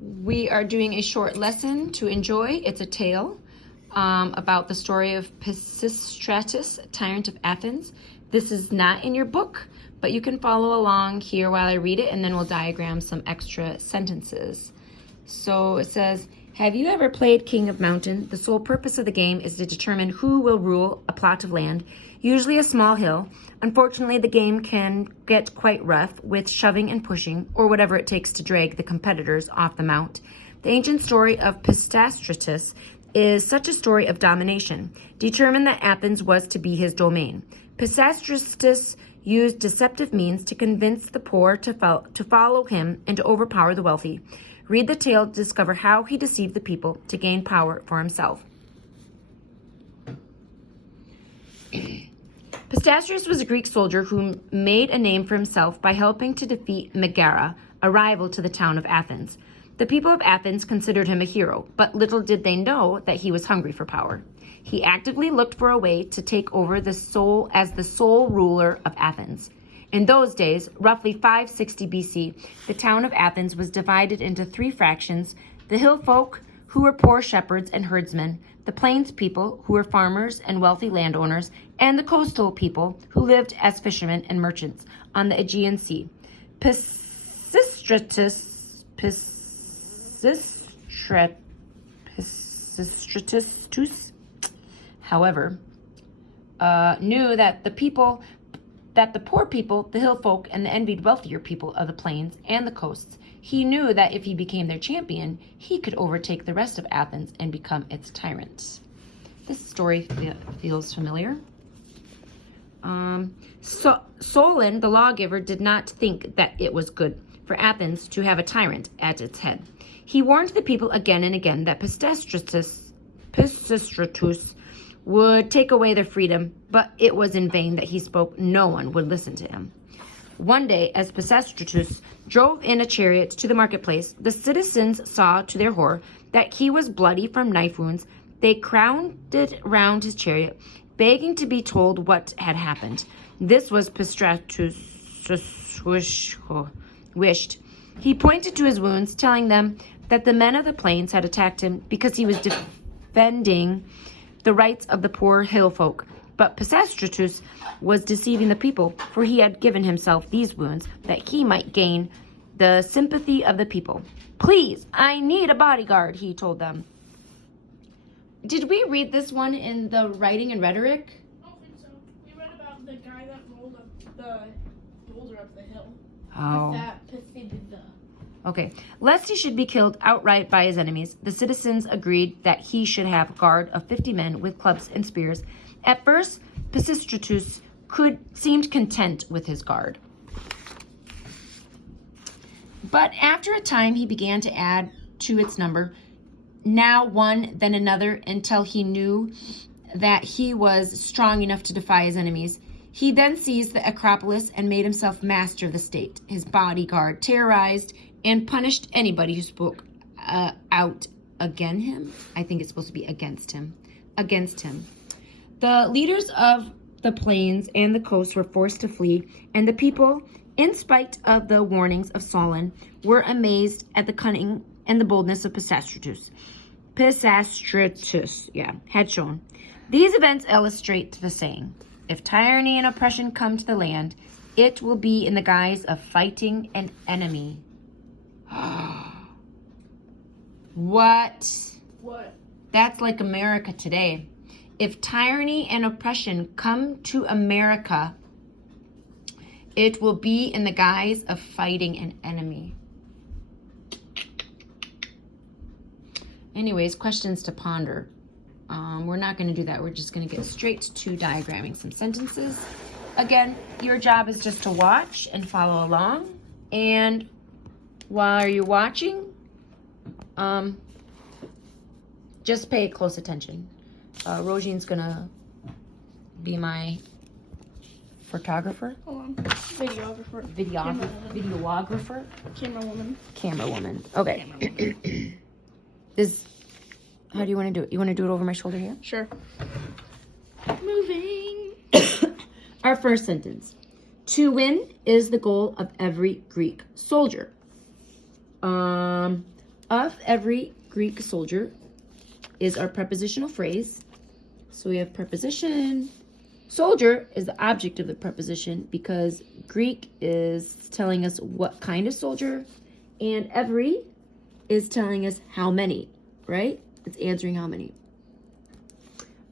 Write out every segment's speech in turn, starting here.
We are doing a short lesson to enjoy. It's a tale about the story of Pisistratus, tyrant of Athens. This is not in your book, but you can follow along here while I read it, and then we'll diagram some extra sentences. So it says, have you ever played King of Mountain? The sole purpose of the game is to determine who will rule a plot of land, usually a small hill. Unfortunately, the game can get quite rough with shoving and pushing, or whatever it takes to drag the competitors off the mount. The ancient story of Pisistratus is such a story of domination, determined that Athens was to be his domain. Pisistratus used deceptive means to convince the poor to follow him and to overpower the wealthy. Read the tale to discover how he deceived the people to gain power for himself. Pisistratus was a Greek soldier who made a name for himself by helping to defeat Megara, a rival to the town of Athens. The people of Athens considered him a hero, but little did they know that he was hungry for power. He actively looked for a way to take over as the sole ruler of Athens. In those days, roughly 560 BC, the town of Athens was divided into three fractions: the hill folk, who were poor shepherds and herdsmen, the plains people, who were farmers and wealthy landowners, and the coastal people, who lived as fishermen and merchants on the Aegean Sea. Pisistratus, however, knew that the poor people, the hill folk, and the envied wealthier people of the plains and the coasts, he knew that if he became their champion, he could overtake the rest of Athens and become its tyrant. This story feels familiar. Solon, the lawgiver, did not think that it was good for Athens to have a tyrant at its head. He warned the people again and again that Pisistratus would take away their freedom, but it was in vain that he spoke. No one would listen to him. One day, as Pisistratus drove in a chariot to the marketplace, the citizens saw to their horror that he was bloody from knife wounds. They crowded round his chariot, begging to be told what had happened. This was Pisistratus' wished. He pointed to his wounds, telling them that the men of the plains had attacked him because he was defending the rights of the poor hill folk. But Pisistratus was deceiving the people, for he had given himself these wounds that he might gain the sympathy of the people. Please, I need a bodyguard, he told them. Did we read this one in the writing and rhetoric? I don't think so. We read about the guy that rolled up the boulder up the hill. Oh. That preceded the... Okay. Lest he should be killed outright by his enemies, the citizens agreed that he should have a guard of 50 men with clubs and spears. At first, Pisistratus seemed content with his guard. But after a time, he began to add to its number, now one, then another, until he knew that he was strong enough to defy his enemies. He then seized the Acropolis and made himself master of the state. His bodyguard terrorized and punished anybody who spoke out against him. I think it's supposed to be against him. The leaders of the plains and the coast were forced to flee, and the people, in spite of the warnings of Solon, were amazed at the cunning and the boldness of Pisistratus. Had shown. These events illustrate the saying, if tyranny and oppression come to the land, it will be in the guise of fighting an enemy. What? What? That's like America today. If tyranny and oppression come to America, it will be in the guise of fighting an enemy. Anyways, questions to ponder. We're not going to do that. We're just going to get straight to diagramming some sentences. Again, your job is just to watch and follow along. And while you're watching, just pay close attention. Rojine's going to be my photographer. Hold on. Videographer. Videographer. Camera woman. Okay. How do you want to do it? You want to do it over my shoulder here? Sure. Moving. Our first sentence. To win is the goal of every Greek soldier. of every Greek soldier is our prepositional phrase. So we have preposition. Soldier is the object of the preposition because Greek is telling us what kind of soldier, and every is telling us how many, right? It's answering how many.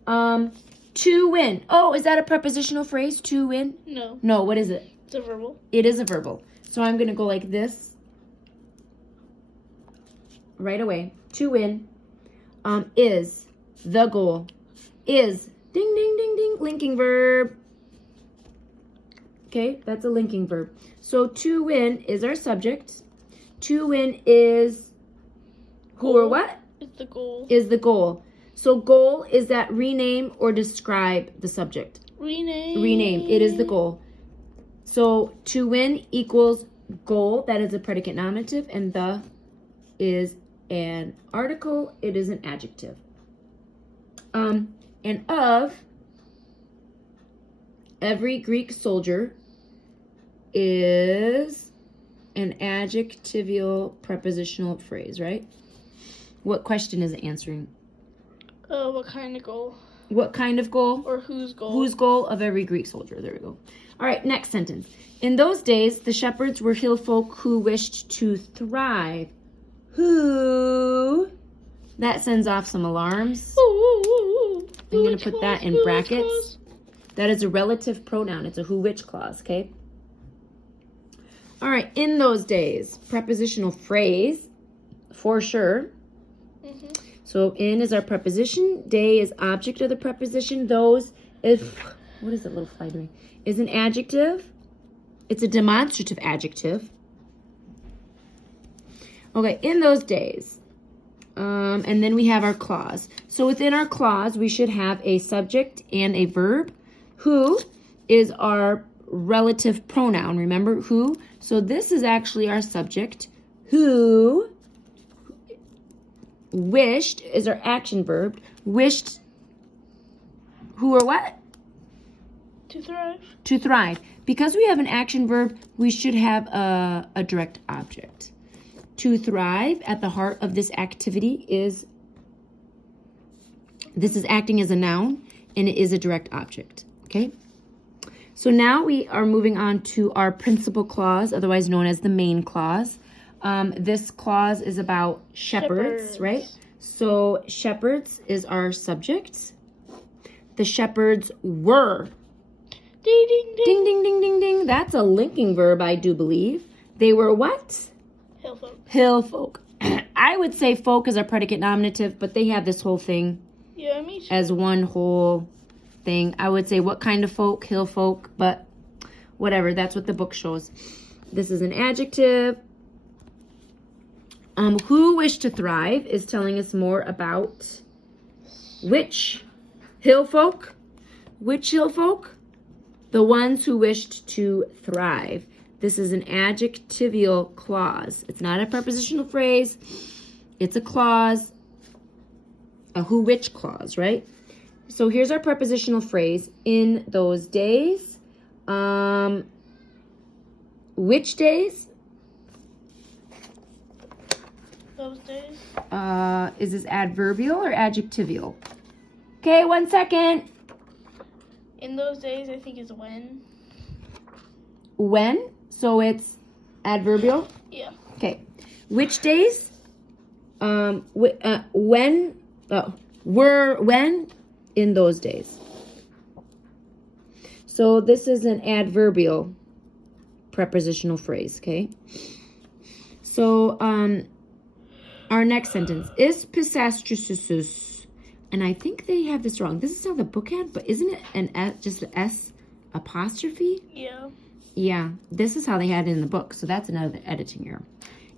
To win. Oh, is that a prepositional phrase? To win? No. No, what is it? It's a verbal. It is a verbal. So I'm going to go like this right away. To win is the goal. Is ding, ding, ding, ding. Linking verb. Okay, that's a linking verb. So to win is our subject. To win is who or what? It's the goal. Is the goal. So goal is that rename or describe the subject. Rename. Rename. It is the goal. So to win equals goal. That is a predicate nominative, and the is an article. It is an adjective. And of every Greek soldier is an adjectival prepositional phrase, right? What question is it answering? What kind of goal? What kind of goal? Or whose goal? Whose goal of every Greek soldier. There we go. All right, next sentence. In those days, the shepherds were hill folk who wished to thrive. Who? That sends off some alarms. I'm going to put that in brackets. That is a relative pronoun. It's a who which clause, okay? All right, in those days, prepositional phrase, for sure. So in is our preposition. Day is object of the preposition. Those is, what is that little fly doing? Is an adjective. It's a demonstrative adjective. Okay, in those days. And then we have our clause. So within our clause, we should have a subject and a verb. Who is our relative pronoun. Remember, who? So this is actually our subject. Who wished is our action verb. Wished who or what? To thrive. To thrive. Because we have an action verb, we should have a direct object. To thrive, at the heart of this activity is, this is acting as a noun, and it is a direct object, okay? So now we are moving on to our principal clause, otherwise known as the main clause. This clause is about shepherds, right? So shepherds is our subject. The shepherds were. Ding, ding, ding. Ding, ding, ding, ding, ding. That's a linking verb, I do believe. They were what? Hill folk. Hill folk. I would say folk is our predicate nominative, but they have this whole thing Yeah, me too. as one whole thing. I would say what kind of folk? Hill folk, but whatever. That's what the book shows. This is an adjective. Who wished to thrive is telling us more about which hill folk? Which hill folk? The ones who wished to thrive. This is an adjectival clause. It's not a prepositional phrase. It's a clause, a who which clause, right? So here's our prepositional phrase. In those days. Which days? Those days. Is this adverbial or adjectival? Okay, 1 second. In those days, I think is when. When? So it's adverbial? Yeah. Okay. Which days? When? Were when? In those days. So this is an adverbial prepositional phrase, okay? So, our next sentence is Pisastrusus, and I think they have this wrong. This is how the book had, but isn't it an S, just an S apostrophe? Yeah. Yeah, this is how they had it in the book, so that's another editing error.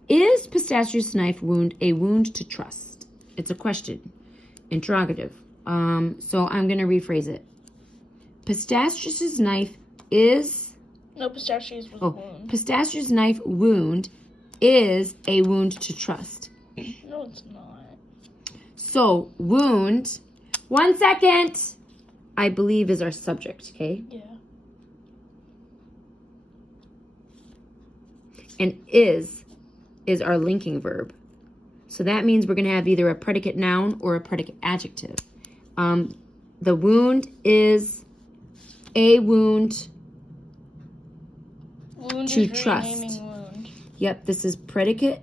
Is Pistachius' knife wound a wound to trust? It's a question, interrogative. So I'm gonna rephrase it. Pistachius' knife is. No, pistachios was one. Pistachius' knife wound is a wound to trust. No, it's not. So wound. 1 second. I believe is our subject. Okay. Yeah. And is our linking verb. So that means we're going to have either a predicate noun or a predicate adjective. The wound is a wound. Wound To is trust. renaming wound. Yep, this is predicate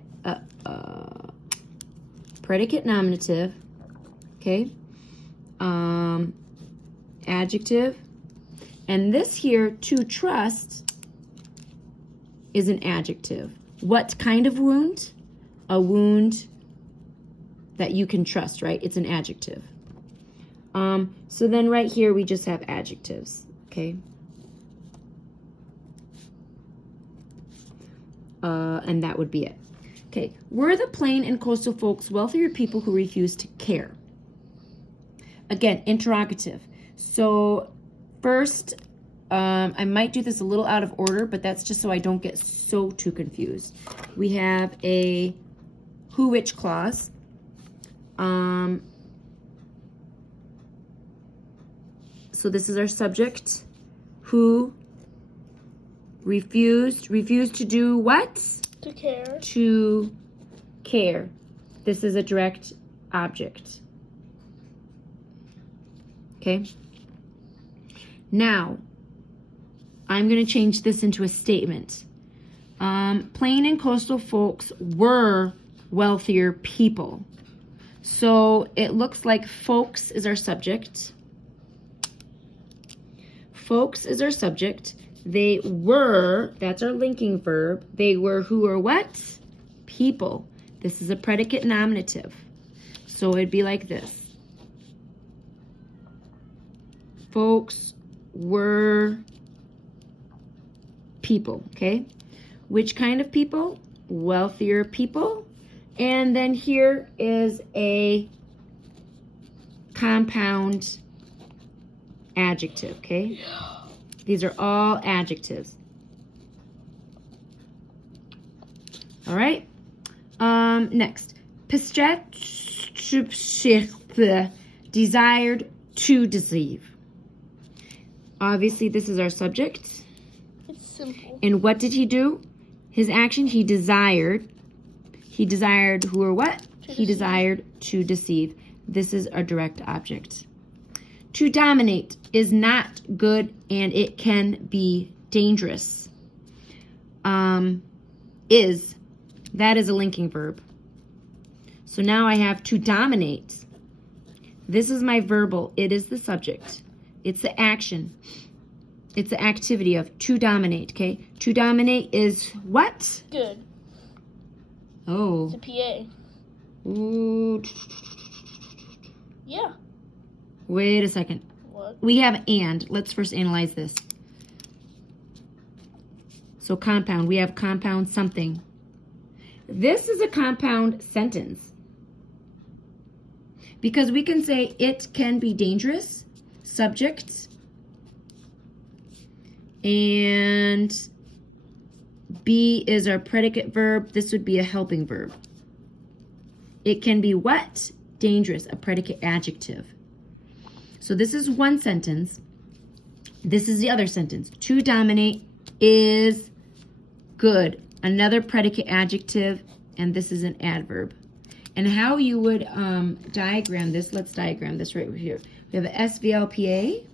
nominative. Okay. Adjective. And this here, to trust, is an adjective. What kind of wound? A wound that you can trust, right? It's an adjective. So then right here we just have adjectives, okay? And that would be it. Okay, were the plain and coastal folks wealthier people who refused to care? Again, interrogative. So first, I might do this a little out of order, but that's just so I don't get so too confused. We have a who which clause. So this is our subject. Who refused to do what? To care. To care. This is a direct object. Okay. Now, I'm going to change this into a statement. Plain and coastal folks were wealthier people. So it looks like folks is our subject. Folks is our subject. They were, that's our linking verb. They were who or what? People. This is a predicate nominative. So it'd be like this. Folks were people, okay? Which kind of people? Wealthier people. And then here is a compound adjective, okay? These are all adjectives. All right. Next. Desired to deceive. Obviously, this is our subject. It's simple. And what did he do? His action, he desired. He desired who or what? He desired to deceive. This is a direct object. To dominate is not good and it can be dangerous. That is a linking verb. So now I have to dominate. This is my verbal. It is the subject. It's the action. It's the activity of to dominate, okay? To dominate is what? Good. Oh. It's a PA. Ooh. Yeah. Wait a second. What? We have and. Let's first analyze this. So compound. We have compound something. This is a compound sentence. Because we can say it can be dangerous. Subject. And be is our predicate verb. This would be a helping verb. It can be what? Dangerous. A predicate adjective. So this is one sentence. This is the other sentence. To dominate is good. Another predicate adjective, and this is an adverb. And how you would diagram this, let's diagram this right here. We have an SVLPA,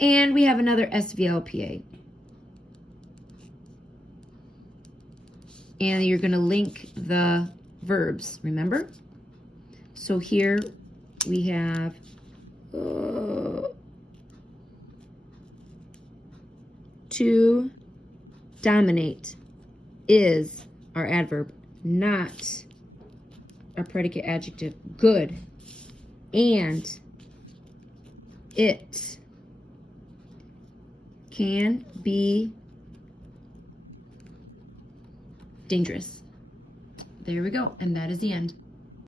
and we have another SVLPA. And you're going to link the verbs, remember? So here we have to dominate is our adverb, not our predicate adjective. Good. And it can be dangerous. There we go. And that is the end.